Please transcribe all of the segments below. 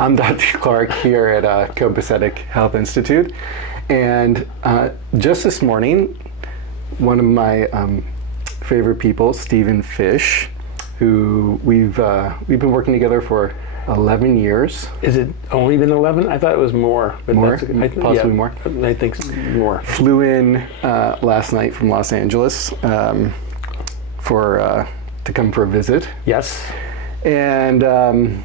I'm Dr. Clarke here at Copacetic Health Institute, and just this morning, one of my favorite people, Stephen Fish, who we've been working together for 11 years. Is it only been 11? I thought it was more. But more? Possibly more? I think more. Flew in last night from Los Angeles to come for a visit. Yes. And on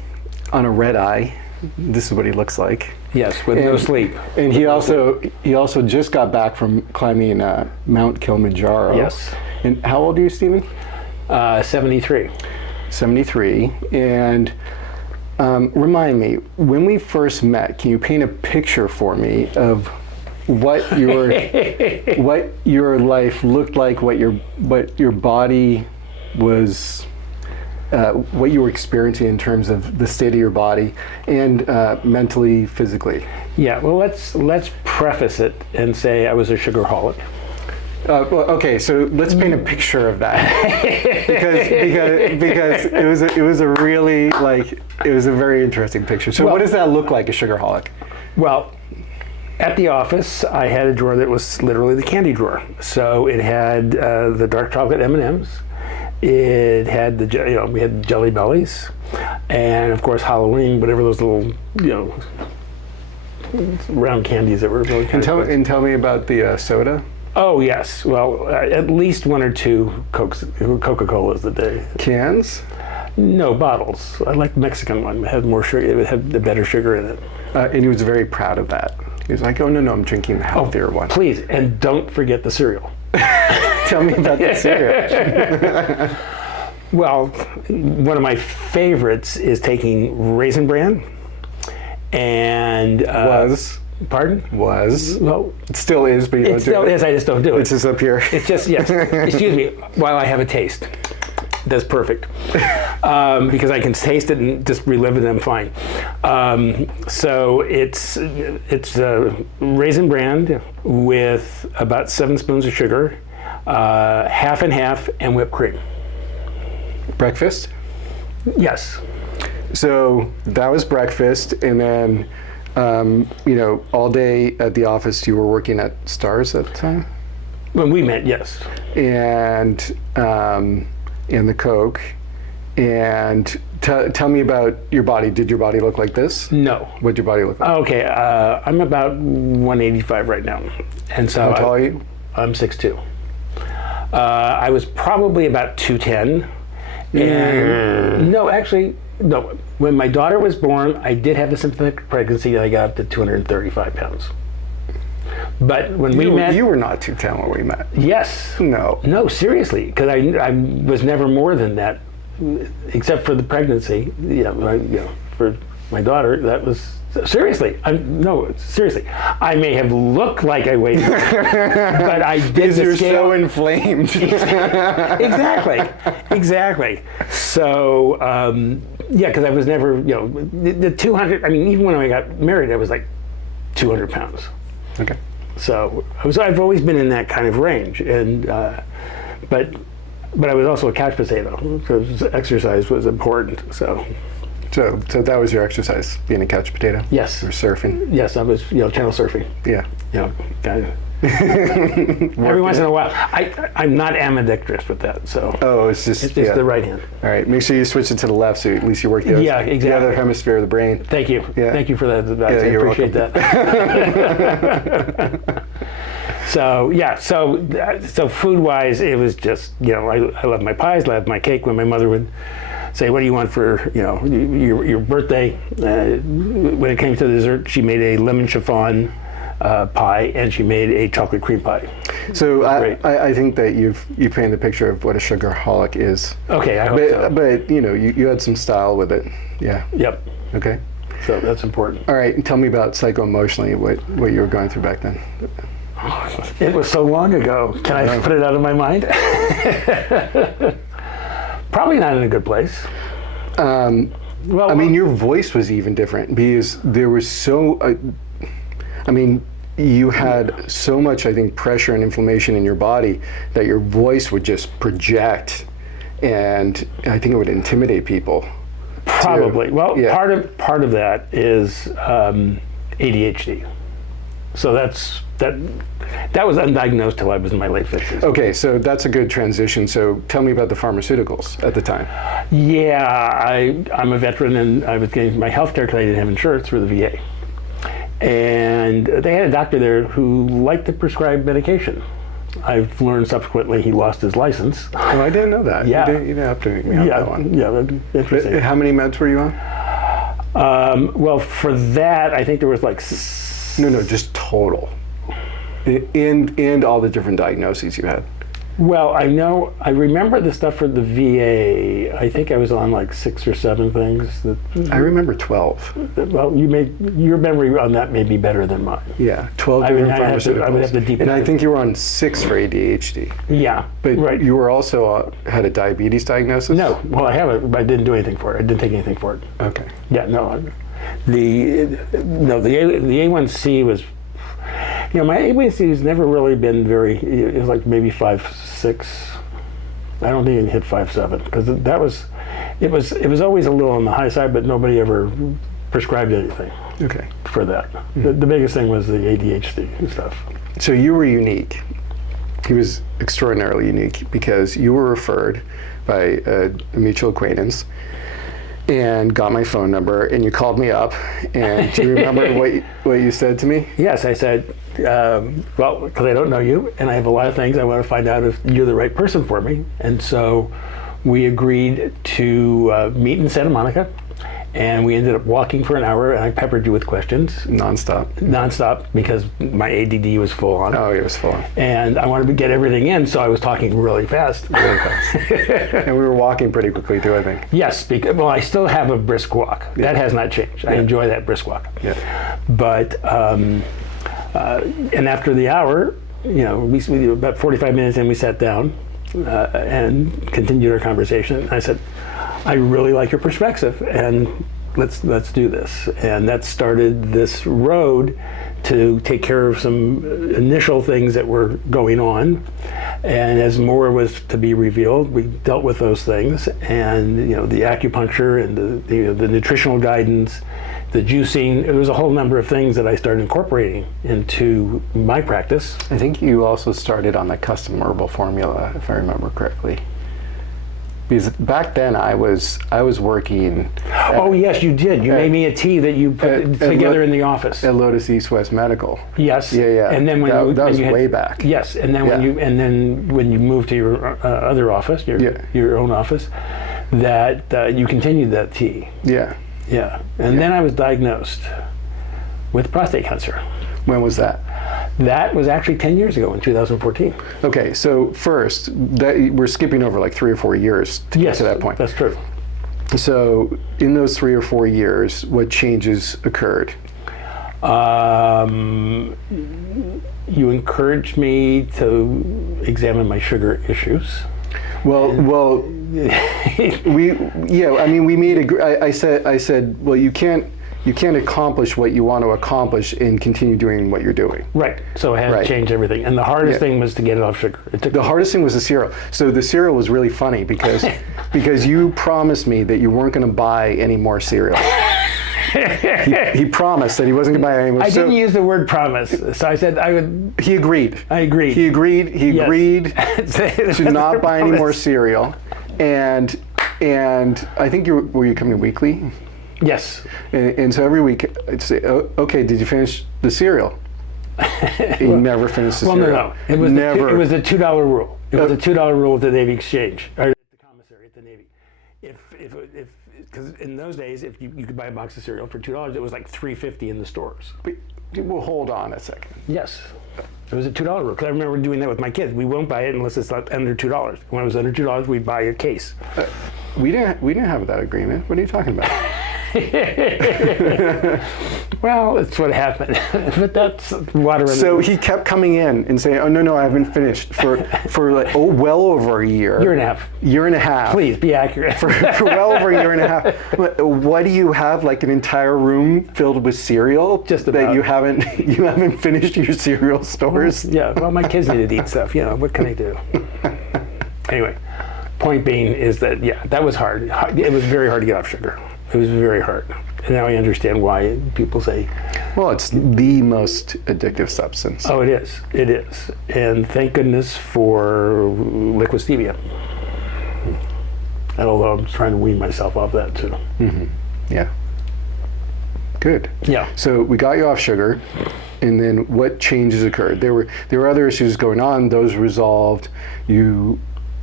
a red eye. This is what he looks like. Yes, with no sleep. And he also just got back from climbing Mount Kilimanjaro. Yes. And how old are you, Stephen? 73. 73. And remind me, when we first met, can you paint a picture for me of what your what your life looked like, what your body was, what you were experiencing in terms of the state of your body and mentally, physically? Yeah, well, let's preface it and say I was a sugarholic. Well, okay, so let's paint a picture of that because it was a really it was a very interesting picture. So what does that look like, a sugarholic? Well, at the office, I had a drawer that was literally the candy drawer. So it had the dark chocolate M&Ms. It had we had Jelly Bellies, and of course Halloween, whatever those little round candies that were really kind of. And tell me about the soda. Oh yes, well at least one or two Coca-Colas a day. Cans? No, bottles. I like the Mexican one. It had more sugar. It had the better sugar in it. And he was very proud of that. He was like, "Oh no, I'm drinking the healthier one." Please, and don't forget the cereal. Tell me about the cereal. Well, one of my favorites is taking Raisin Bran and was. Pardon? Was. Well, it still is, but you don't do it. It still is, I just don't do it. It's just up here. It's just, yes, excuse me, while I have a taste. That's perfect. Because I can taste it and just relive it and I'm fine. So it's Raisin Bran with about 7 spoons of sugar, half and half, and whipped cream. Breakfast? Yes. So that was breakfast, and then all day at the office you were working at Stars at the time? When we met, yes. And the Coke. And tell me about your body. Did your body look like this? No. What did your body look like? Okay, I'm about 185 right now. And so how tall are you? I'm 6'2". I was probably about 210. And no, actually, no. When my daughter was born, I did have a symptomatic pregnancy and I got up to 235 pounds. But when we met... You were not 210 when we met. Yes. No. No, seriously, because I was never more than that, except for the pregnancy. For my daughter, that was... Seriously, seriously. I may have looked like I weighed, but I did because you're scale. so inflamed. Exactly. So, because I was never, the 200. I mean, even when I got married, I was like 200 pounds. Okay. So I've always been in that kind of range, and but I was also a couch potato because exercise was important. So that was your exercise, being a couch potato? Yes. Or surfing? Yes, I was, channel surfing. Yeah. Every once in a while. I'm not ambidextrous with that, so. Oh, it's just the right hand. All right, make sure you switch it to the left so at least you work the other hemisphere of the brain. Thank you. Yeah. Thank you for that advice. I appreciate that. So food-wise, it was just, I love my pies, I love my cake. When my mother would say, "What do you want for your birthday?" When it came to dessert, she made a lemon chiffon pie, and she made a chocolate cream pie. So I think that you've painted the picture of what a sugarholic is. Okay, I hope so. But you had some style with it. Yeah. Yep. Okay. So that's important. All right, and tell me about psycho-emotionally what you were going through back then. It was so long ago. Can I put it out of my mind? Probably not in a good place. Well, I mean, your voice was even different because there was you had so much, I think, pressure and inflammation in your body that your voice would just project, and I think it would intimidate people. Probably. Well, Yeah. part of that is ADHD. So that was undiagnosed till I was in my late 50s. Okay, so that's a good transition. So tell me about the pharmaceuticals at the time. Yeah, I'm a veteran, and I was getting my health care because I didn't have insurance through the VA. And they had a doctor there who liked to prescribe medication. I've learned subsequently he lost his license. Oh, I didn't know that. Yeah. You didn't have to make me on that one. Yeah, that's interesting. How many meds were you on? Well, for that, I think there was like... No, just total. And all the different diagnoses you had. Well, I remember the stuff for the VA. I think I was on like 6 or 7 things. I remember 12. Well, your memory on that may be better than mine. Yeah, 12 different pharmaceuticals. I would have to deep and I think you were on 6 for ADHD. Yeah, But right. you were also had a diabetes diagnosis? No, well, I have it, but I didn't do anything for it. I didn't take anything for it. Okay. Yeah, no. The A1C was, my A1C has never really been very. It was like maybe 5.6. I don't think it hit 5.7 because it was always a little on the high side, but nobody ever prescribed anything. Okay. For that. The biggest thing was the ADHD stuff. So you were unique. He was extraordinarily unique because you were referred by a mutual acquaintance and got my phone number, and you called me up. And do you remember what you said to me? Yes, I said, well, because I don't know you, and I have a lot of things I want to find out if you're the right person for me. And so we agreed to meet in Santa Monica, and we ended up walking for an hour, and I peppered you with questions. Nonstop, because my ADD was full on. Oh, it was full on. And I wanted to get everything in, so I was talking really fast. And we were walking pretty quickly too, I think. Yes, well, I still have a brisk walk. Yeah. That has not changed. I enjoy that brisk walk. Yeah. But, and after the hour, we about 45 minutes in, we sat down and continued our conversation. I said, I really like your perspective, and let's do this. And that started this road to take care of some initial things that were going on. And as more was to be revealed, we dealt with those things. And the acupuncture and the nutritional guidance, the juicing. There was a whole number of things that I started incorporating into my practice. I think you also started on the custom herbal formula, if I remember correctly. Because back then I was working. Oh yes, you did. You made me a tea that you put together in the office at Lotus East West Medical. Yes. Yeah. And then that was way back. Yes, and then when you moved to your other office, your own office, that you continued that tea. Yeah. Yeah. And then I was diagnosed with prostate cancer. When was that? That was actually 10 years ago in 2014. Okay, so first, we're skipping over like 3 or 4 years to get to that point. That's true. So in those 3 or 4 years, what changes occurred? You encouraged me to examine my sugar issues. Well, we made I said, well, you can't accomplish what you want to accomplish and continue doing what you're doing. Right. So I had to change everything. And the hardest thing was to get it off sugar. The hardest thing was the cereal. So the cereal was really funny because you promised me that you weren't going to buy any more cereal. He promised that he wasn't going to buy any more. I didn't use the word promise. So I said I would. He agreed. I agreed. He agreed to not buy any more cereal. And I think were you coming weekly? Yes. And so every week I'd say, oh, okay, did you finish the cereal? You never finished the cereal. No. It was never. It was a $2 rule. It was a $2 rule at the Navy Exchange, or at the commissary at the Navy. Because in those days, if you could buy a box of cereal for $2, it was like $3.50 in the stores. Well, hold on a second. Yes. It was a $2 rule. Because I remember doing that with my kids. We won't buy it unless it's under $2. When it was under $2, we'd buy a case. We didn't have that agreement. What are you talking about? Well, that's what happened. But that's water. So he kept coming in and saying, "Oh no, I haven't finished for like well over a year. Year and a half. Year and a half. Please be accurate. for well over a year and a half. What do you have? Like an entire room filled with cereal? Just about. That you haven't finished your cereal stores? Yeah. Well, my kids need to eat stuff. What can I do? Anyway. Point being is that that was hard. It was very hard to get off sugar. It was very hard. And now I understand why people say, Well, it's the most addictive substance. oh, it is. It is. And thank goodness for liquid stevia. Although I'm trying to wean myself off that too. Yeah. Good. Yeah. So we got you off sugar, and then what changes occurred? There were other issues going on. Those resolved. You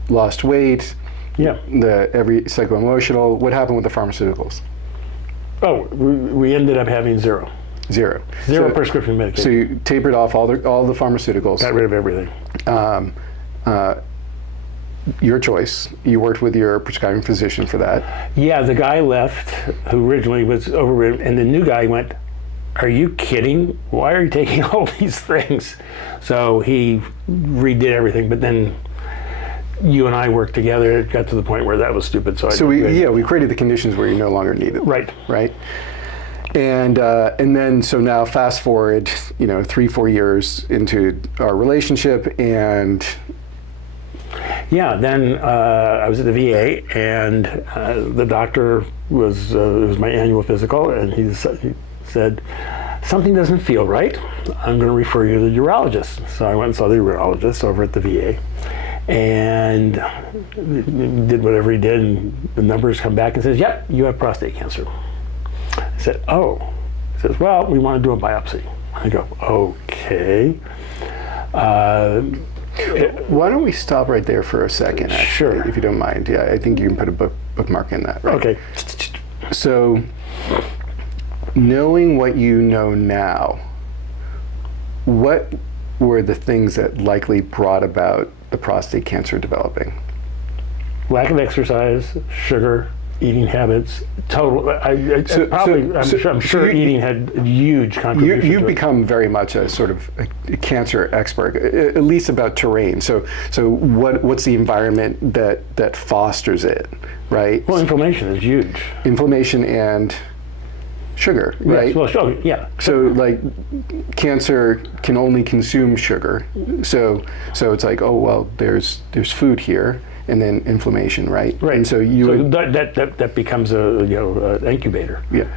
lost weight. Yeah. Every psycho-emotional. What happened with the pharmaceuticals? Oh, we ended up having zero. Zero. Zero So- prescription medication. So you tapered off all the pharmaceuticals. Got rid of everything. Your choice. You worked with your prescribing physician for that. Yeah, the guy left who originally was overridden, and the new guy went, are you kidding? Why are you taking all these things? So he redid everything, but then you and I worked together. It got to the point where that was stupid. So we created the conditions where you no longer need it. Right. Right. And then so now fast forward, 3-4 years into our relationship, and Yeah, then I was at the VA, and the doctor it was my annual physical, and he said, something doesn't feel right. I'm going to refer you to the urologist. So I went and saw the urologist over at the VA, and did whatever he did, and the numbers come back and says, yep, you have prostate cancer. I said, oh. He says, well, we want to do a biopsy. I go, okay. why don't we stop right there for a second, actually, Sure. if you don't mind. Yeah, I think you can put a bookmark in that. Right? Okay. So, knowing what you know now, what were the things that likely brought about the prostate cancer developing? Lack of exercise, sugar, eating habits, total. I'm sure eating had a huge contribution. You've to become very much a sort of a cancer expert, at least about terrain. So what's the environment that fosters it, right? Well, inflammation is huge. Inflammation and sugar, right? Yes, well, sugar, yeah. So like cancer can only consume sugar. So it's like, oh well, there's food here, and then inflammation, right? Right. And so that becomes an incubator. Yeah.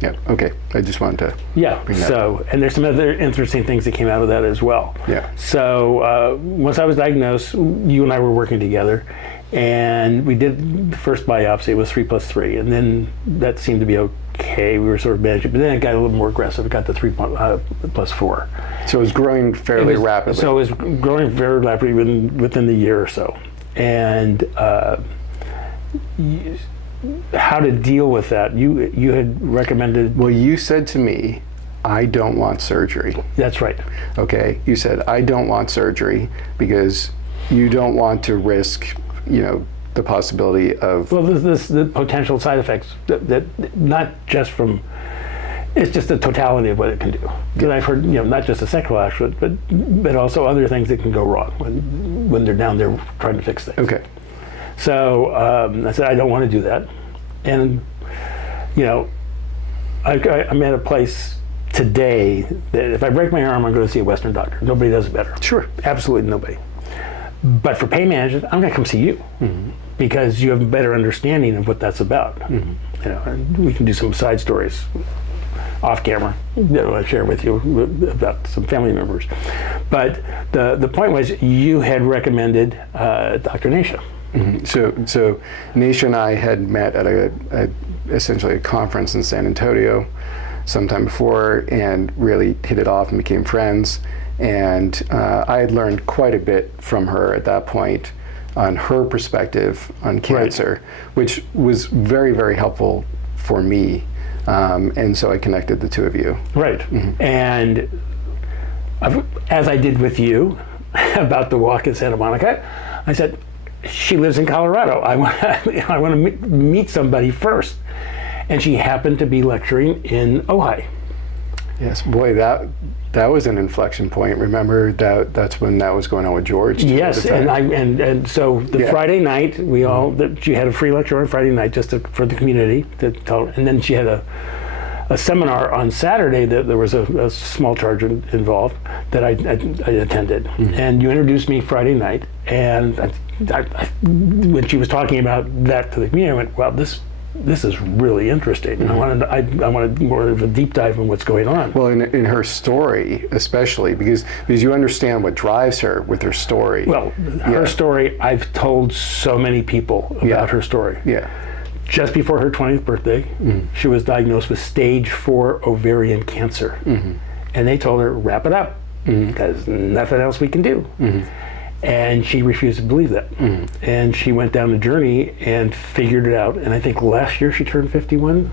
Yeah. Okay. I just wanted to. Yeah. bring that So, and there's some other interesting things that came out of that as well. Yeah. So once I was diagnosed, you and I were working together, and we did the first biopsy. It was 3+3, and then that seemed to be okay. We were sort of managing, but then it got a little more aggressive. It got to 3+4. So it was growing fairly rapidly. So it was growing very rapidly within the year or so. And how to deal with that? You had recommended. Well, you said to me, I don't want surgery. That's right. Okay. You said, I don't want surgery because you don't want to risk, the possibility of. Well, the potential side effects that not just from. It's just the totality of what it can do. Because I've heard, not just a sexual aspect, but also other things that can go wrong when they're down there trying to fix things. Okay. So I said, I don't want to do that. And, I'm at a place today that if I break my arm, I'm going to see a Western doctor. Nobody does it better. Sure. Absolutely nobody. But for pain management, I'm going to come see you because you have a better understanding of what that's about. And we can do some side stories off camera that I'll share with you about some family members. But the point was you had recommended Dr. Nasha. So Nasha and I had met at essentially a conference in San Antonio sometime before and really hit it off and became friends. And I had learned quite a bit from her at that point on her perspective on cancer, which was very, very helpful for me. And so I connected the two of you. Right. And as I did with you about the walk in Santa Monica, I said, she lives in Colorado. I want to meet somebody first. And she happened to be lecturing in Ojai. Yes, boy, that was an inflection point. Remember that's when that was going on with George. Too, yes, and so the Friday night she had a free lecture on Friday night just for the community to tell, and then she had a seminar on Saturday that there was a small charge involved that I attended, and you introduced me Friday night, and I, when she was talking about that to the community, I went, well, this this is really interesting. Mm-hmm. I wanted more of a deep dive on what's going on. Well, in her story, especially, because you understand what drives her with her story. Well, her story, I've told so many people about her story. Yeah. Just before her 20th birthday, she was diagnosed with stage 4 ovarian cancer. And they told her, wrap it up, because nothing else we can do. And she refused to believe that. And she went down the journey and figured it out. And I think last year she turned 51.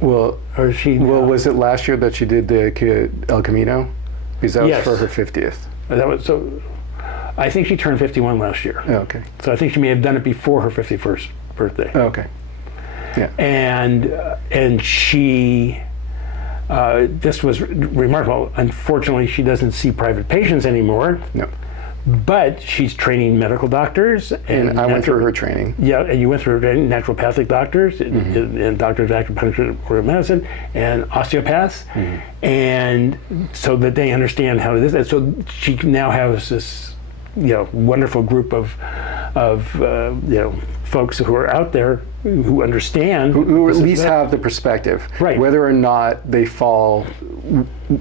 Well, was it last year that she did the El Camino? Because that was for her 50th. That was so. I think she turned 51 last year. Oh, okay. So I think she may have done it before her 51st birthday. Oh, okay. Yeah. And she. This was remarkable. Unfortunately, she doesn't see private patients anymore. No. But she's training medical doctors. And I went through her training. Yeah, and you went through naturopathic doctors and doctors of acupuncture or medicine and osteopaths. And so that they understand how it is. And so she now has this, wonderful group of folks who are out there who understand. Who at least have the perspective. Right. Whether or not they fall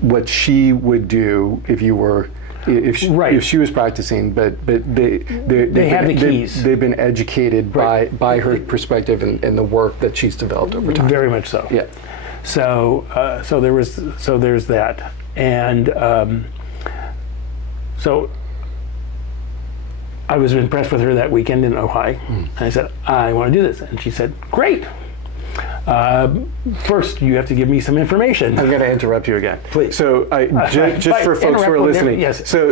what she would do if you were... If she was practicing, but they have the keys. They've been educated by her perspective and the work that she's developed over time. Very much so. Yeah. So there's that, and so I was impressed with her that weekend in Ojai, and I said, I want to do this, and she said, great. First, you have to give me some information. I'm going to interrupt you again. Please. So, just for folks who are listening, yes. So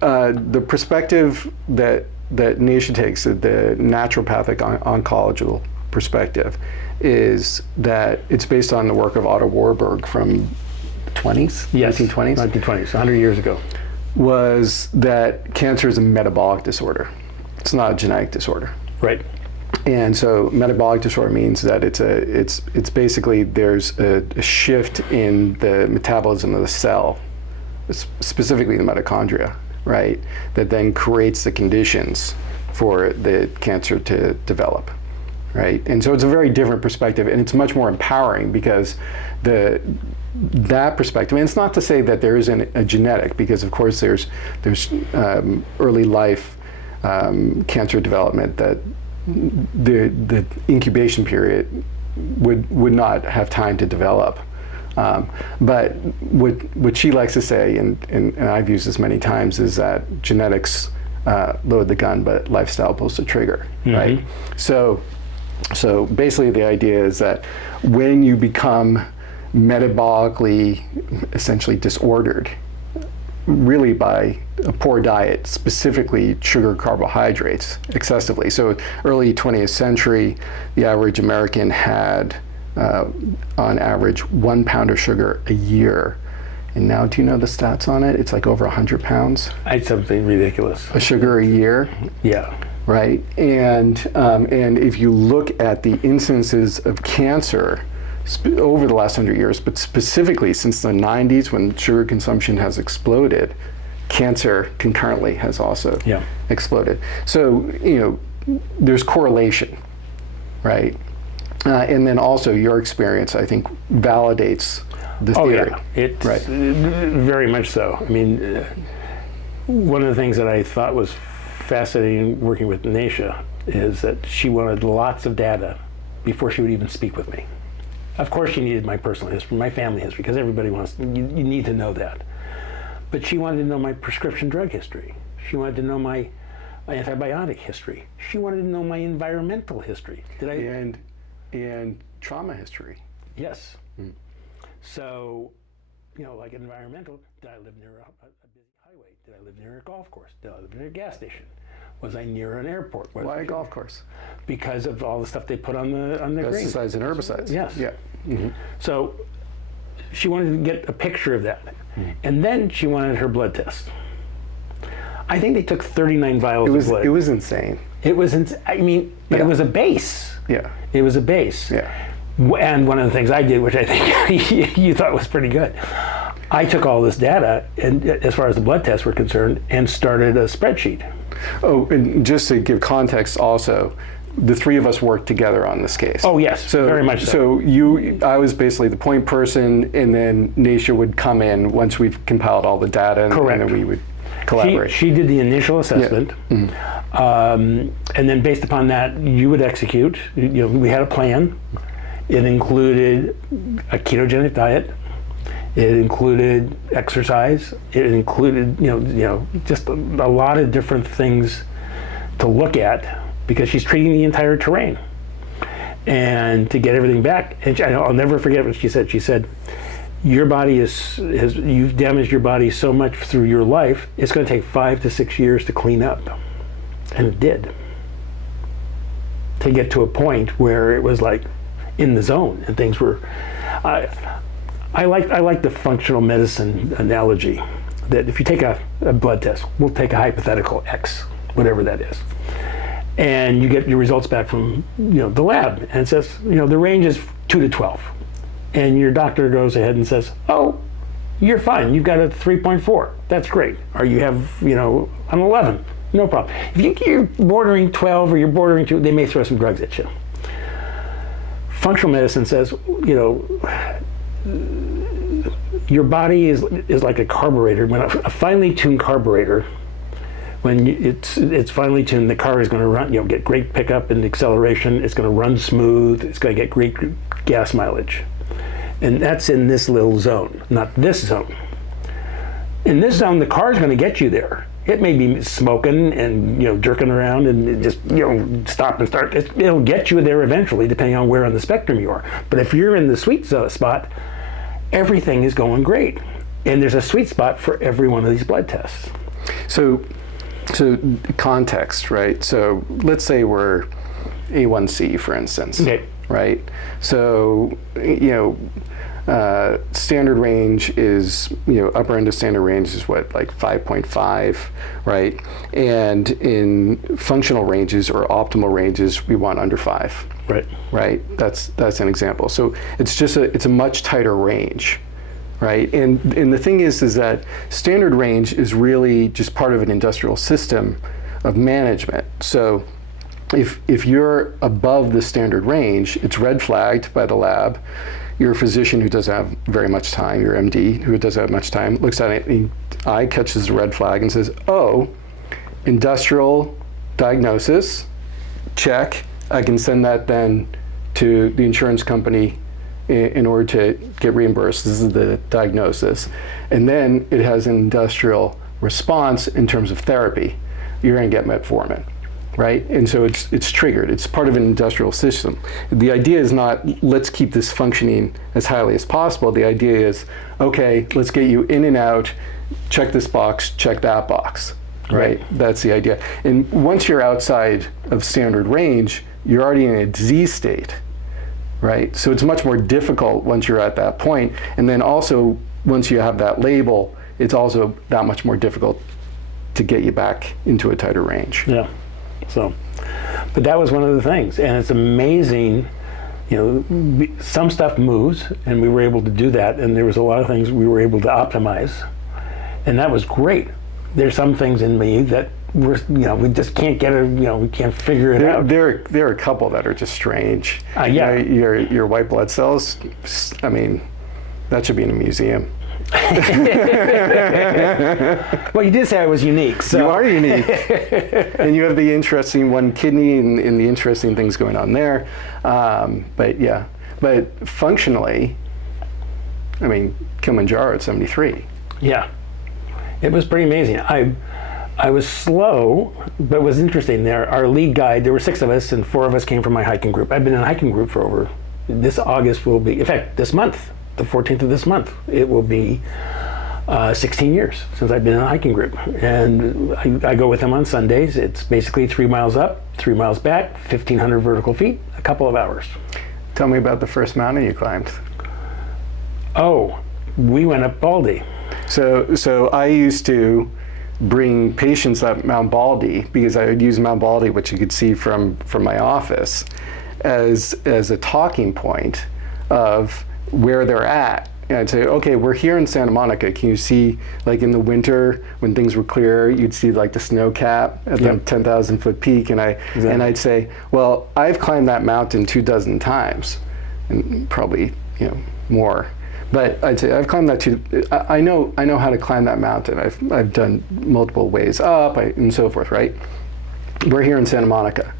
the perspective that Neisha takes, the naturopathic oncological perspective, is that it's based on the work of Otto Warburg from the 20s, 1920s? 1920s, 100 years ago. Was that cancer is a metabolic disorder. It's not a genetic disorder. Right. And so metabolic disorder means that it's basically there's a shift in the metabolism of the cell, specifically the mitochondria, right? That then creates the conditions for the cancer to develop, right? And so it's a very different perspective, and it's much more empowering because that perspective, and it's not to say that there isn't a genetic, because of course there's early life cancer development that the incubation period would not have time to develop. But what she likes to say, and I've used this many times, is that genetics load the gun, but lifestyle pulls the trigger, right? So basically the idea is that when you become metabolically essentially disordered, really by a poor diet, specifically sugar, carbohydrates, excessively. So early 20th century, the average American had, on average, 1 pound of sugar a year. And now, do you know the stats on it? It's like over 100 pounds. It's something ridiculous. Of sugar a year. Yeah. Right. And if you look at the incidences of cancer over the last 100 years, but specifically since the 90s when sugar consumption has exploded, cancer concurrently has also exploded. So, there's correlation, right? And then also your experience, I think, validates the theory. Oh, yeah. It's very much so. I mean, one of the things that I thought was fascinating working with Neisha is that she wanted lots of data before she would even speak with me. Of course, she needed my personal history, my family history, because everybody wants, you need to know that. But she wanted to know my prescription drug history. She wanted to know my antibiotic history. She wanted to know my environmental history. And trauma history. Yes. So, like environmental, did I live near a busy highway? Did I live near a golf course? Did I live near a gas station? Was I near an airport? Why a golf course? Because of all the stuff they put on the green. Pesticides and herbicides. Yes. Yeah. So she wanted to get a picture of that. And then she wanted her blood test. I think they took 39 vials of blood. It was insane. It was but it was a base. Yeah. It was a base. Yeah. And one of the things I did, which I think you thought was pretty good, I took all this data, and as far as the blood tests were concerned, and started a spreadsheet. Oh, and just to give context also, the three of us worked together on this case. Oh yes, So very much so. So I was basically the point person, and then Naisha would come in once we've compiled all the data, and then we would collaborate. She did the initial assessment, and then based upon that, you would execute. We had a plan. It included a ketogenic diet. It included exercise. It included, just a lot of different things to look at, because she's treating the entire terrain, and to get everything back. And I'll never forget what she said. She said, "Your body you've damaged your body so much through your life. It's going to take 5 to 6 years to clean up," and it did. To get to a point where it was like in the zone, and things were. I like the functional medicine analogy, that if you take a blood test, we'll take a hypothetical X, whatever that is, and you get your results back from the lab, and it says the range is 2 to 12, and your doctor goes ahead and says, "Oh, you're fine. You've got a 3.4. That's great." Or you have an 11. No problem. If you're bordering 12 or you're bordering 2, they may throw some drugs at you. Functional medicine says, your body is like a carburetor. When a finely tuned carburetor, when it's finely tuned, the car is going to run, get great pickup and acceleration. It's going to run smooth. It's going to get great gas mileage, and that's in this little zone, not this zone. In this zone, the car is going to get you there. It may be smoking and jerking around and just stop and start. It'll get you there eventually, depending on where on the spectrum you are. But if you're in the sweet spot, everything is going great, and there's a sweet spot for every one of these blood tests. So context, right? So let's say we're A1C, for instance. Okay. Right. So standard range is, upper end of standard range is what, like 5.5, right? And in functional ranges or optimal ranges, we want under 5. Right. Right. That's an example. So it's a much tighter range, right? And the thing is that standard range is really just part of an industrial system of management. So if you're above the standard range, it's red flagged by the lab. Your physician who doesn't have very much time, your MD who doesn't have much time, looks at it, and eye catches a red flag and says, "Oh, industrial diagnosis, check. I can send that then to the insurance company in order to get reimbursed. This is the diagnosis." And then it has an industrial response in terms of therapy. You're going to get metformin. Right? And so it's triggered. It's part of an industrial system. The idea is not, let's keep this functioning as highly as possible. The idea is, okay, let's get you in and out, check this box, check that box. Right? That's the idea. And once you're outside of standard range, you're already in a disease state. Right? So it's much more difficult once you're at that point. And then also, once you have that label, it's also that much more difficult to get you back into a tighter range. Yeah. So, but that was one of the things, and it's amazing. Some stuff moves, and we were able to do that, and there was a lot of things we were able to optimize, and that was great. There's some things in me that we just can't get it. We can't figure it out. There are a couple that are just strange. Yeah. Your white blood cells. I mean, that should be in a museum. Well, you did say I was unique. So. You are unique. And you have the interesting one kidney and the interesting things going on there. But functionally, I mean, Kilimanjaro at 73. Yeah, it was pretty amazing. I was slow, but it was interesting. Our lead guide, there were 6 of us, and 4 of us came from my hiking group. I've been in a hiking group for over, this August will be, in fact, this month, the 14th of this month, it will be 16 years since I've been in a hiking group. And I go with them on Sundays. It's basically 3 miles up, 3 miles back, 1,500 vertical feet, a couple of hours. Tell me about the first mountain you climbed. Oh, we went up Baldy. So I used to bring patients up Mount Baldy, because I would use Mount Baldy, which you could see from my office, as a talking point of where they're at And I'd say, okay, we're here in Santa Monica. Can you see, like in the winter when things were clear, you'd see like the snow cap at the 10,000 foot peak, and I'd say, well, I've climbed that mountain 24 times, and probably more. But I'd say I've climbed that I know how to climb that mountain. I've done multiple ways up and so forth, right? We're here in Santa Monica.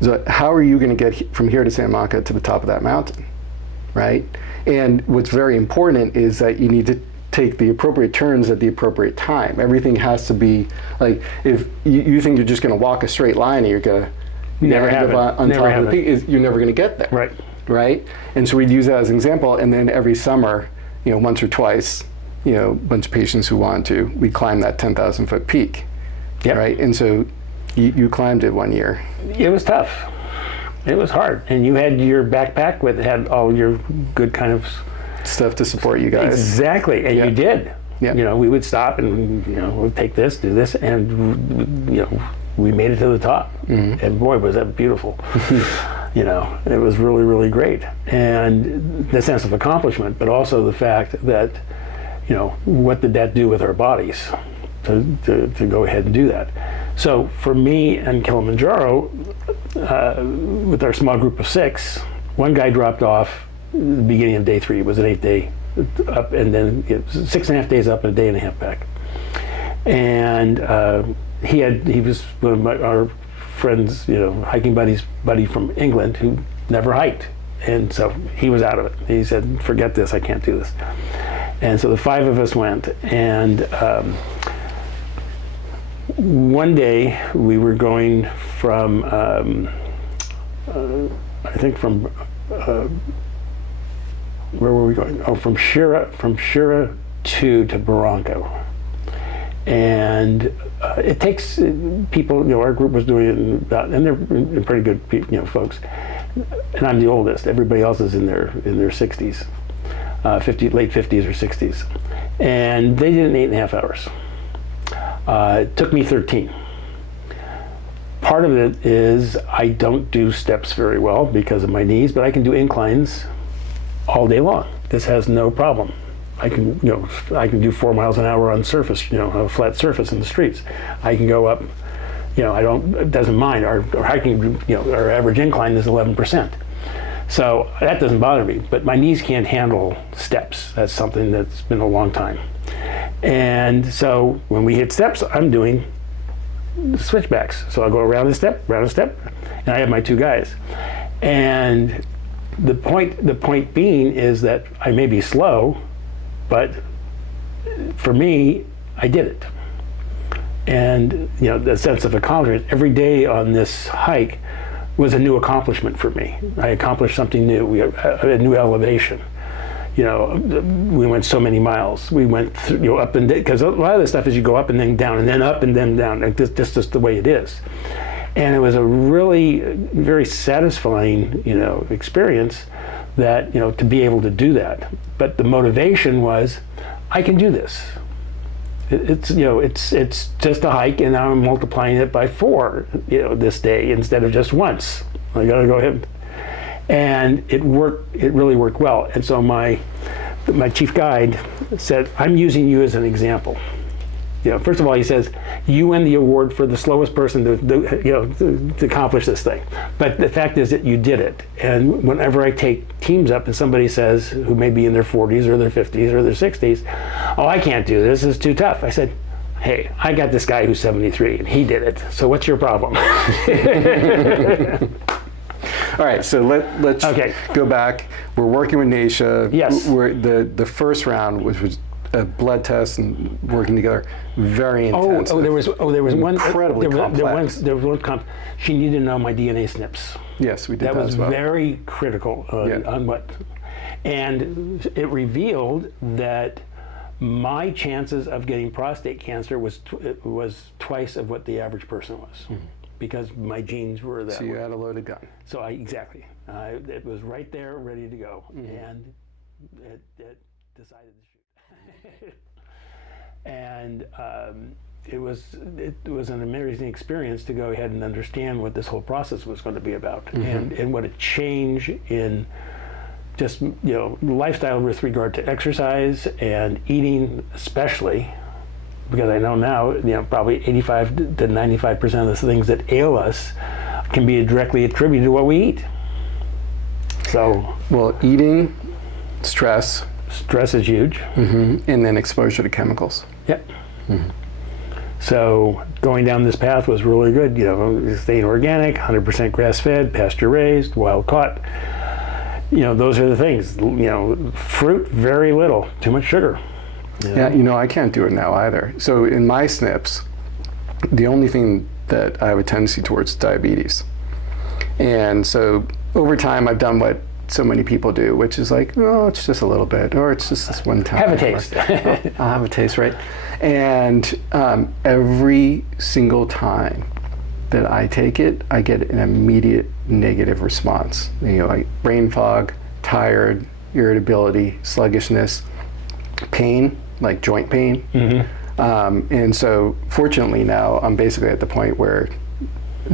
So how are you going to get from here to Santa Monica to the top of that mountain, right? And what's very important is that you need to take the appropriate turns at the appropriate time. Everything has to be like, if you think you're just going to walk a straight line and you're going to never have it. On top of the peak, you're never going to get there. Right. Right? And so we'd use that as an example, and then every summer, once or twice, a bunch of patients who wanted to, we climb that 10,000 foot peak. Yep. Right? And so you climbed it one year. It was tough. It was hard. And you had your backpack with had all your good kind of stuff to support you guys. Exactly. And you did. Yeah. We would stop and, we'll take this, do this, and, we made it to the top. Mm-hmm. And boy, was that beautiful. It was really, really great. And the sense of accomplishment, but also the fact that, what did that do with our bodies to go ahead and do that? So for me and Kilimanjaro, with our small group of 6, one guy dropped off the beginning of day 3. It was an 8-day up, and then 6.5 days up and a day and a half back. And he was one of our friends, hiking buddy from England who never hiked, and so he was out of it. He said, "Forget this, I can't do this." And so the 5 of us went, and one day we were going from, I think from, where were we going? Oh, from Shira 2 to Barranco. And it takes people, our group was doing it in about, and they're pretty good, folks. And I'm the oldest. Everybody else is in their 60s, late 50s or 60s. And they did it in 8.5 hours. It took me 13. Part of it is I don't do steps very well because of my knees, but I can do inclines all day long. This has no problem. I can do 4 miles an hour on surface, a flat surface in the streets. I can go up, it doesn't mind. Our hiking, our average incline is 11%. So that doesn't bother me, but my knees can't handle steps. That's something that's been a long time. And so when we hit steps, I'm doing switchbacks. So I'll go around a step, and I have my 2 guys. And the point being is that I may be slow, but for me, I did it. And the sense of accomplishment every day on this hike was a new accomplishment for me. I accomplished something new. We had a new elevation. We went so many miles. We went up and down, because a lot of the stuff is you go up and then down and then up and then down. And this just the way it is. And it was a really very satisfying, experience that, to be able to do that. But the motivation was, I can do this. It's just a hike, and now I'm multiplying it by 4, this day instead of just once. I got to go ahead. And it worked. It really worked well. And so my chief guide said, I'm using you as an example. First of all, he says, you win the award for the slowest person to accomplish this thing. But the fact is that you did it. And whenever I take teams up and somebody says, who may be in their 40s or their 50s or their 60s, oh, I can't do this, it's too tough. I said, hey, I got this guy who's 73 and he did it. So what's your problem? All right, so let's go back. We're working with Naisha. Yes. The first round, which was a blood test and working together, very intense. There was one incredibly complex. There was one she needed to know my DNA SNPs. Yes, we did that was as well. Very critical on what, and it revealed that my chances of getting prostate cancer was twice of what the average person was, because my genes were that. So you had a loaded gun. So it was right there, ready to go, and it decided to shoot. And it was an amazing experience to go ahead and understand what this whole process was going to be about, and what a change in just lifestyle with regard to exercise and eating, especially because I know now probably 85 to 95% of the things that ail us can be directly attributed to what we eat. So, well, eating, stress is huge, and then exposure to chemicals. Yep. So going down this path was really good. Staying organic, 100% grass-fed, pasture-raised, wild-caught. Those are the things. Fruit, very little. Too much sugar. Yeah, I can't do it now either. So in my SNPs, the only thing that I have a tendency towards is diabetes. And so over time, I've done what so many people do, which is like, oh, it's just a little bit, or it's just this one time. Have a taste. I'll have a taste, right? And every single time that I take it, I get an immediate negative response. Like brain fog, tired, irritability, sluggishness, pain, like joint pain. And so fortunately now I'm basically at the point where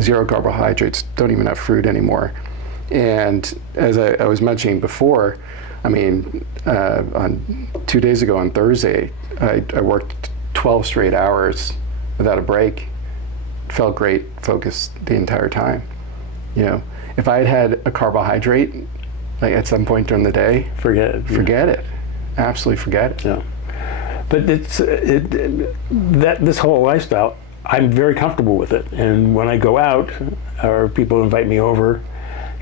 zero carbohydrates, don't even have fruit anymore. And as I was mentioning before, on 2 days ago on Thursday, I worked 12 straight hours without a break. Felt great, focused the entire time. If I had a carbohydrate, like at some point during the day, forget it. Absolutely forget it. Yeah. But this whole lifestyle, I'm very comfortable with it. And when I go out, or people invite me over,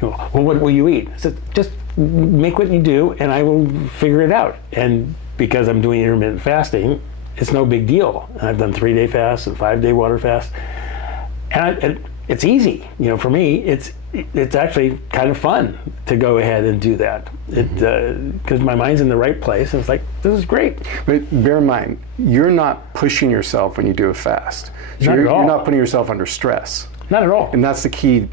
well, what will you eat? I said, just make what you do, and I will figure it out. And because I'm doing intermittent fasting, it's no big deal. And I've done 3-day fasts and 5-day water fasts, and it's easy. For me, it's actually kind of fun to go ahead and do that. Because my mind's in the right place, and it's like, this is great. But bear in mind, you're not pushing yourself when you do a fast. So you're not putting yourself under stress. Not at all. And that's the key.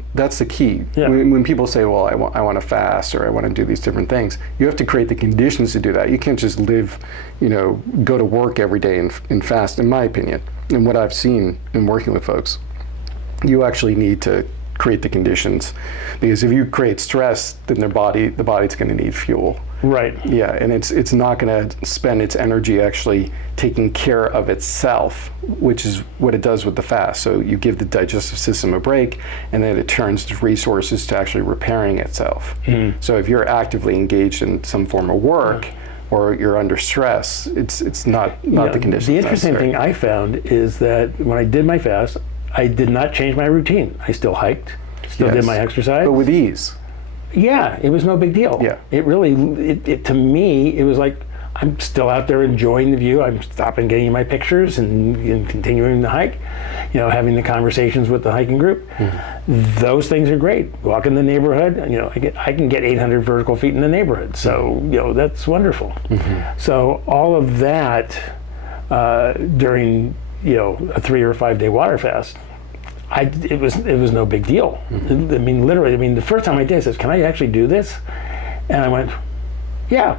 Yeah. When people say, well, I want to fast, or I want to do these different things, you have to create the conditions to do that. You can't just live, go to work every day and fast, in my opinion. And what I've seen in working with folks, you actually need to create the conditions, because if you create stress, then the body's going to need fuel. Right. Yeah, and it's not going to spend its energy actually taking care of itself, which is what it does with the fast. So you give the digestive system a break, and then it turns its resources to actually repairing itself. So if you're actively engaged in some form of work, or you're under stress, it's not the conditions. The interesting thing I found is that when I did my fast, I did not change my routine. I still hiked, still did my exercise. But with ease. Yeah, it was no big deal. Yeah. It really, to me, it was like, I'm still out there enjoying the view. I'm stopping getting my pictures and continuing the hike, having the conversations with the hiking group. Those things are great. Walk in the neighborhood, I can get 800 vertical feet in the neighborhood. So, that's wonderful. So all of that during, a 3 or 5 day water fast, it was no big deal. Literally, the first time I did, I said, can I actually do this? And I went, yeah.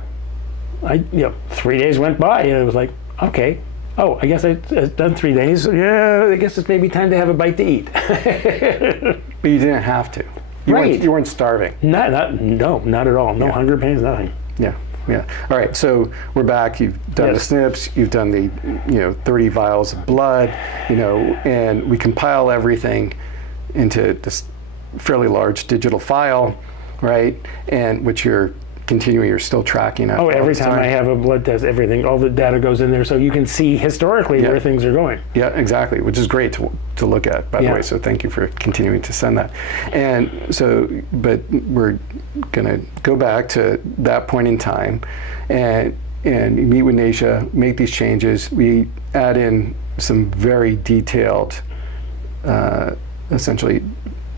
3 days went by, and it was like, okay. Oh, I guess I've done 3 days. Yeah, I guess it's maybe time to have a bite to eat. But you didn't have to. You weren't starving. No, not at all. No hunger pains, nothing. Yeah. All right, so we're back. You've done the SNPs, you've done the 30 vials of blood, and we compile everything into this fairly large digital file, right? And which you're still tracking. Every time I have a blood test, everything, all the data goes in there, so you can see historically where things are going. Yeah, exactly, which is great to look at, by the way. So thank you for continuing to send that. And so, but we're gonna go back to that point in time, and meet with Naisha, make these changes. We add in some very detailed, essentially,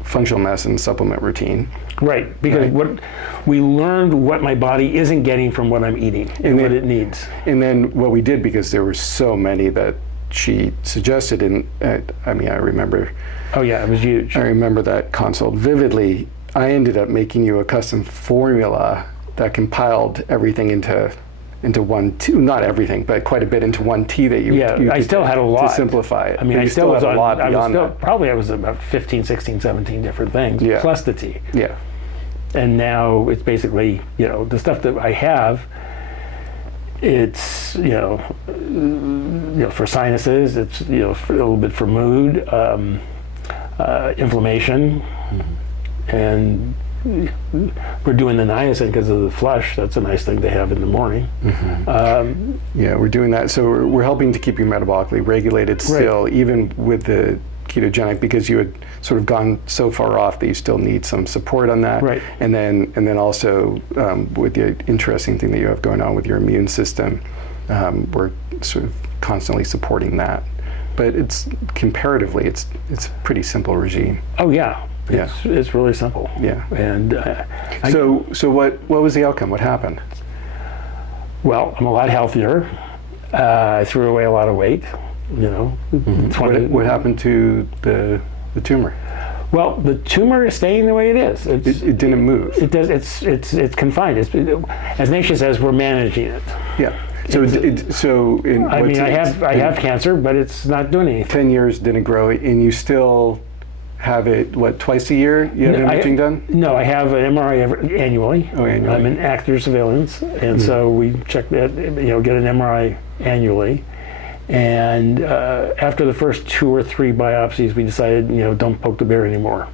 functional medicine supplement routine. Right, because what we learned what my body isn't getting from what I'm eating and what it needs. And then what we did, because there were so many that she suggested, and I remember. Oh yeah, it was huge. I remember that consult vividly. I ended up making you a custom formula that compiled everything into one tea, not everything, but quite a bit into one tea that you I still had a lot to simplify it. I still had a lot beyond that. Probably I was about 15, 16, 17 different things, plus the tea. Yeah. And now it's basically, the stuff that I have, it's, for sinuses, it's, for a little bit for mood, inflammation, and we're doing the niacin because of the flush. That's a nice thing to have in the morning. Yeah, we're doing that. So we're helping to keep you metabolically regulated still, even with the ketogenic, because you had sort of gone so far off that you still need some support on that. Right. And then also with the interesting thing that you have going on with your immune system, we're sort of constantly supporting that. But it's comparatively, it's a pretty simple regime. Oh yeah. Yeah. It's really simple. Yeah. And so what was the outcome? What happened? Well, I'm a lot healthier. I threw away a lot of weight. 20, What happened to the tumor? Well, the tumor is staying the way it is. It didn't move. It does. It's confined. As Naisha says, we're managing it. Yeah. So I have cancer, but it's not doing anything. 10 years didn't grow, and you still have it, twice a year you have imaging done? No, I have an MRI annually. Oh, annually. I'm in active surveillance, and so we check that, get an MRI annually. And after the first 2 or 3 biopsies, we decided, don't poke the bear anymore,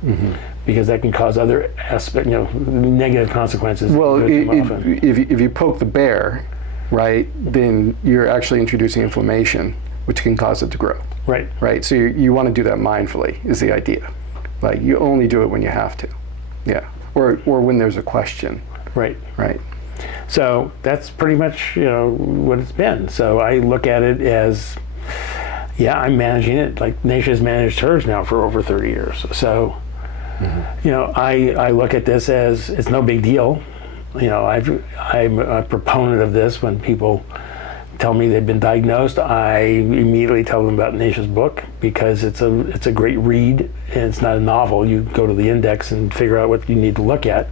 because that can cause other negative consequences. Well, if you poke the bear, right, then you're actually introducing inflammation, which can cause it to grow. Right. Right. So you want to do that mindfully is the idea. Like you only do it when you have to. Yeah. Or when there's a question. Right. Right. So that's pretty much, what it's been. So I look at it as, I'm managing it like Naisha's managed hers now for over 30 years. So, I look at this as it's no big deal. I'm a proponent of this. When people tell me they've been diagnosed, I immediately tell them about Naisha's book, because it's a great read, and it's not a novel. You go to the index and figure out what you need to look at.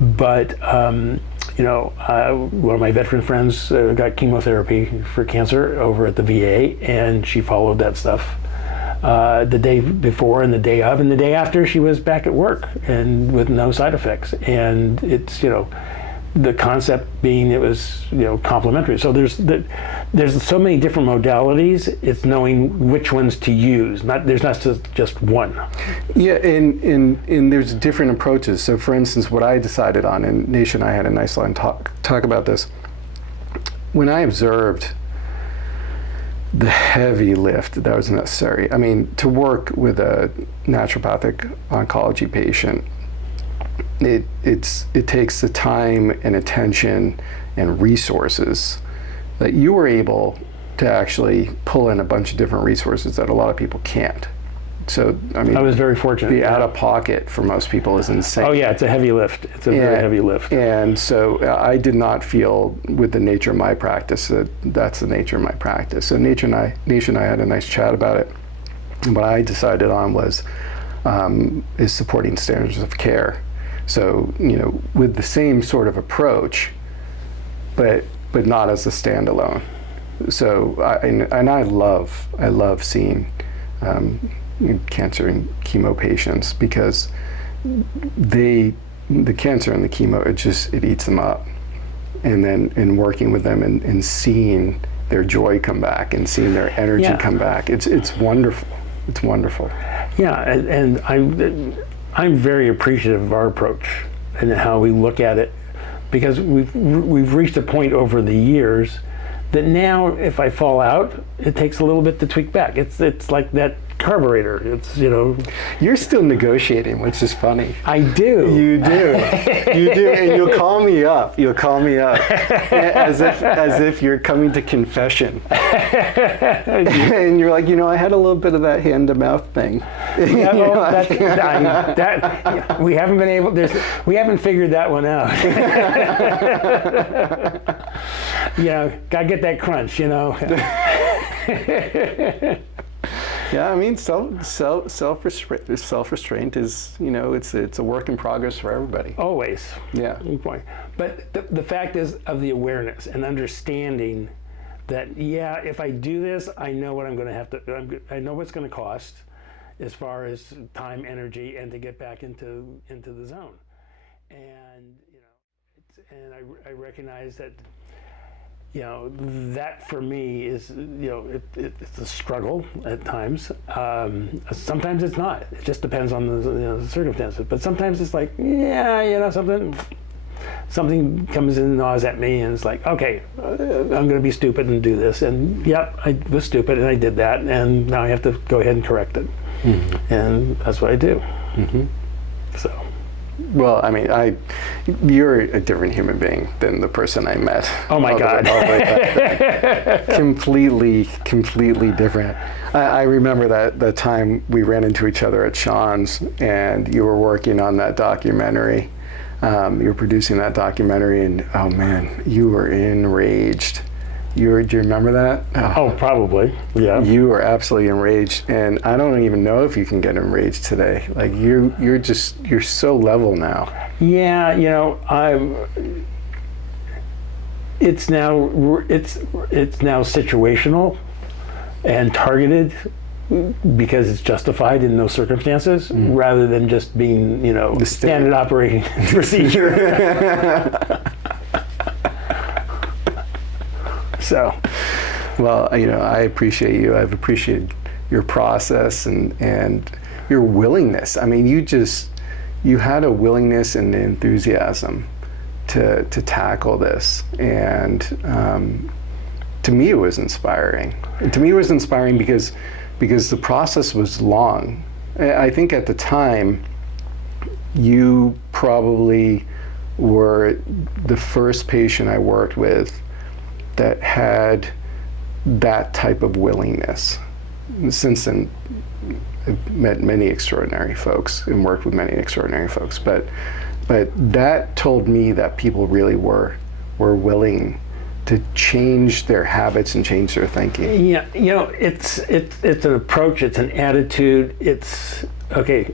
But one of my veteran friends got chemotherapy for cancer over at the VA, and she followed that stuff the day before and the day of, and the day after she was back at work and with no side effects. And it's, the concept being it was, complementary. So there's so many different modalities. It's knowing which ones to use. There's not just one. Yeah, and there's different approaches. So for instance, what I decided on, and Naisha and I had a nice line talk about this, when I observed the heavy lift that was necessary. I mean, to work with a naturopathic oncology patient, it takes the time and attention and resources that you were able to actually pull in a bunch of different resources that a lot of people can't. So, I mean, I was very fortunate. The out of pocket for most people is insane. Oh yeah, it's a heavy lift. It's a very heavy lift. And so I did not feel with the nature of my practice that that's the nature of my practice. So Naisha and I had a nice chat about it. And what I decided on was is supporting standards of care. So, with the same sort of approach, but not as a standalone. So, I love seeing cancer and chemo patients, because the cancer and the chemo, it eats them up. And then in working with them and seeing their joy come back and seeing their energy come back, it's wonderful. It's wonderful. Yeah, and I'm very appreciative of our approach and how we look at it, because we've reached a point over the years that now if I fall out, it takes a little bit to tweak back. It's like that carburetor. It's You're still negotiating, which is funny. I do. You do. You do, and you'll call me up. as if you're coming to confession. And you're like, I had a little bit of that hand to mouth thing. Yeah, well, we haven't been able. We haven't figured that one out. Gotta get that crunch. Yeah, I mean, self-restraint is, it's a work in progress for everybody. Always. Yeah. Good point. But the fact is of the awareness and understanding that, if I do this, I know what I'm going to have to. I know what's going to cost, as far as time, energy, and to get back into the zone. And I recognize that, that for me is, it's a struggle at times. Sometimes it's not. It just depends on the circumstances. But sometimes it's like, something comes in and gnaws at me, and it's like, okay, I'm going to be stupid and do this. And yep, I was stupid and I did that, and now I have to go ahead and correct it. Mm-hmm. And that's what I do. Mm-hmm. So. Well, I mean, you're a different human being than the person I met. Oh my God. Completely different. I remember the time we ran into each other at Sean's, and you were working on that documentary. You were producing that documentary, and oh man, you were enraged. Do you remember that? Oh, probably. Yeah. You were absolutely enraged, and I don't even know if you can get enraged today. Like you're so level now. Yeah, it's now situational and targeted because it's justified in those circumstances, rather than just being, the standard operating procedure. So, well, I appreciate you. I've appreciated your process and your willingness. I mean, you had a willingness and enthusiasm to tackle this, and to me, it was inspiring. And to me, it was inspiring because the process was long. I think at the time, you probably were the first patient I worked with that had that type of willingness. Since then, I've met many extraordinary folks and worked with many extraordinary folks, but that told me that people really were willing to change their habits and change their thinking. Yeah, it's an approach, it's an attitude, it's, okay,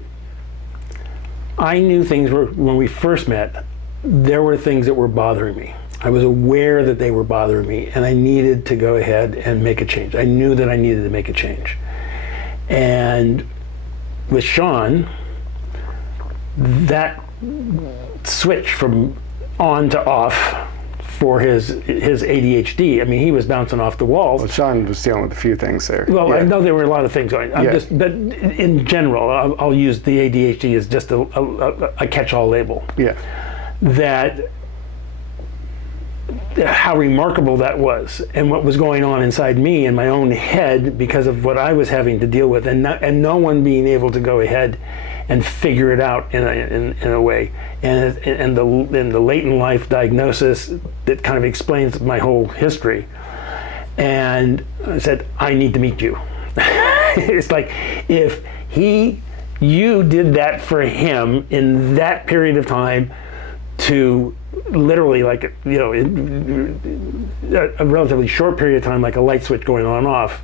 I knew things were, when we first met, there were things that were bothering me. I was aware that they were bothering me, and I needed to go ahead and make a change. I knew that I needed to make a change. And with Sean, that switch from on to off for his ADHD, I mean, he was bouncing off the walls. Well, Sean was dealing with a few things there. Well, yeah. I know there were a lot of things going on. But in general, I'll use the ADHD as just a catch-all label. Yeah. That how remarkable that was, and what was going on inside me in my own head because of what I was having to deal with, and no one being able to go ahead and figure it out in a way, and the late in life diagnosis that kind of explains my whole history. And I said, I need to meet you. It's like, if you did that for him in that period of time, to literally, like, in a relatively short period of time, like a light switch going on and off,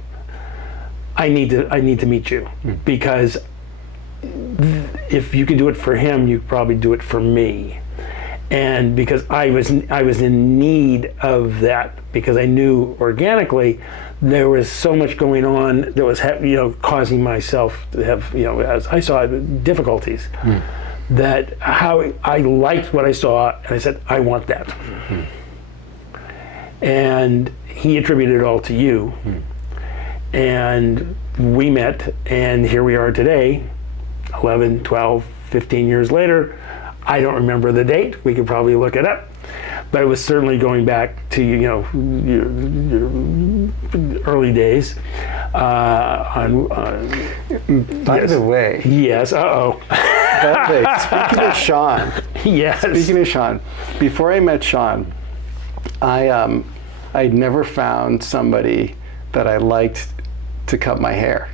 I need to meet you, because if you could do it for him, you could probably do it for me. And because I was in need of that, because I knew organically there was so much going on that was causing myself to have, as I saw it, difficulties. That how I liked what I saw, and I said, I want that. And he attributed it all to you. And we met, and here we are today, 11, 12, 15 years later. I don't remember the date. We could probably look it up. But it was certainly going back to your early days. By the way. Yes. Uh-oh. By the way, speaking of Sean. Yes. Speaking of Sean, before I met Sean, I'd never found somebody that I liked to cut my hair.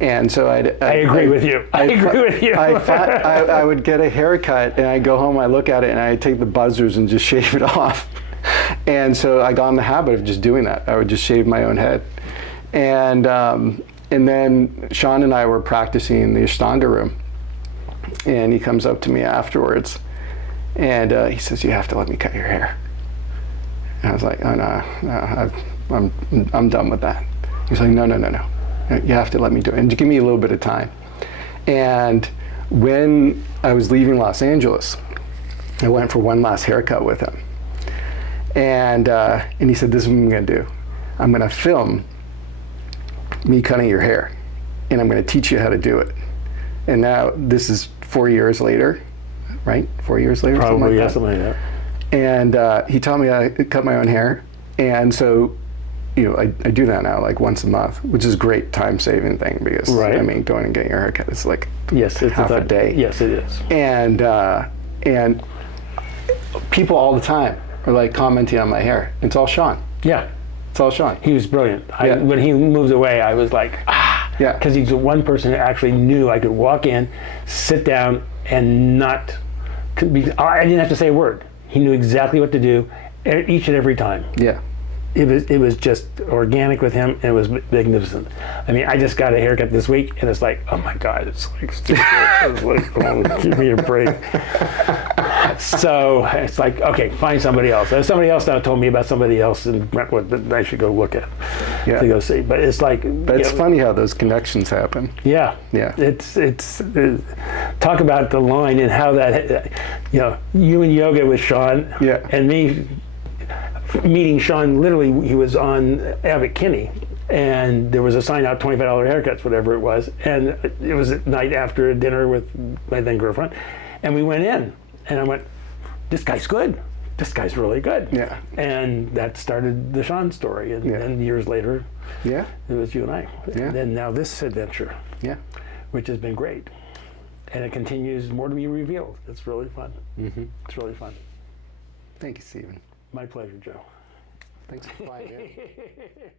And so I agree with you. I agree with you. I would get a haircut, and I'd go home, I look at it, and I'd take the buzzers and just shave it off. And so I got in the habit of just doing that. I would just shave my own head. And then Sean and I were practicing in the Ashtanga room. And he comes up to me afterwards, and he says, "You have to let me cut your hair." And I was like, "Oh no, I'm done with that." He's like, "No. You have to let me do it, and give me a little bit of time." And when I was leaving Los Angeles, I went for one last haircut with him. And he said, this is what I'm going to do. I'm going to film me cutting your hair, and I'm going to teach you how to do it. And now this is 4 years later, right? 4 years later? Probably, yeah, something like that. And he taught me how to cut my own hair. And so, I do that now like once a month, which is a great time-saving thing because, right. I mean, going and getting your haircut is like it's half a day. Yes, it is. And people all the time are like commenting on my hair. It's all Sean. Yeah. It's all Sean. He was brilliant. When he moved away, I was like, Yeah. Because he's the one person who actually knew I could walk in, sit down, and I didn't have to say a word. He knew exactly what to do each and every time. Yeah. It was just organic with him, and it was magnificent. I mean, I just got a haircut this week, and it's like, oh my God, it's like, it's like, oh, give me a break. So it's like, okay, find somebody else. And somebody else now told me about somebody else in Brentwood that I should go look at, to go see. But it's like, but it's funny how those connections happen. Yeah, yeah. It's talk about the line and how that, you and yoga with Sean, yeah, and me. Meeting Sean, literally, he was on Abbott Kinney, and there was a sign out, $25 haircuts, whatever it was, and it was at night after a dinner with my then girlfriend, and we went in, and I went, this guy's good. This guy's really good. Yeah. And that started the Sean story, and then years later, it was you and I. Yeah. And then now this adventure, which has been great, and it continues more to be revealed. It's really fun. Mm-hmm. It's really fun. Thank you, Stephen. My pleasure, Joe. Thanks for flying in.